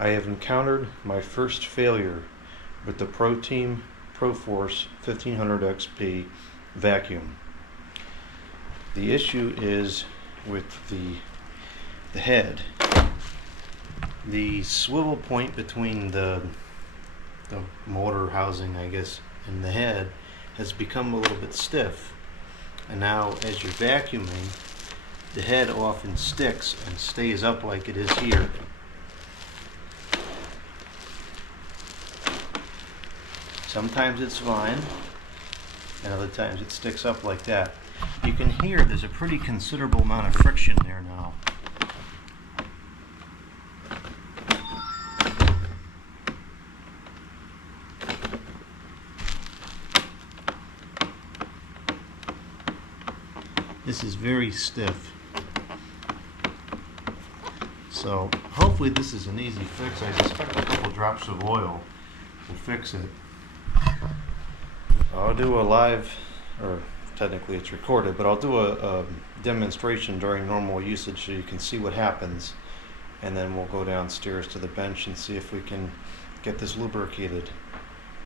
I have encountered my first failure with the ProTeam ProForce 1500XP vacuum. The issue is with the head. The swivel point between the motor housing, I guess, and the head has become a little bit stiff. And now as you're vacuuming, the head often sticks and stays up like it is here. Sometimes it's fine, and other times it sticks up like that. You can hear there's a pretty considerable amount of friction there now. This is very stiff. So hopefully this is an easy fix. I suspect a couple drops of oil will fix it. I'll do a live, or technically it's recorded, but I'll do a demonstration during normal usage so you can see what happens, and then we'll go downstairs to the bench and see if we can get this lubricated.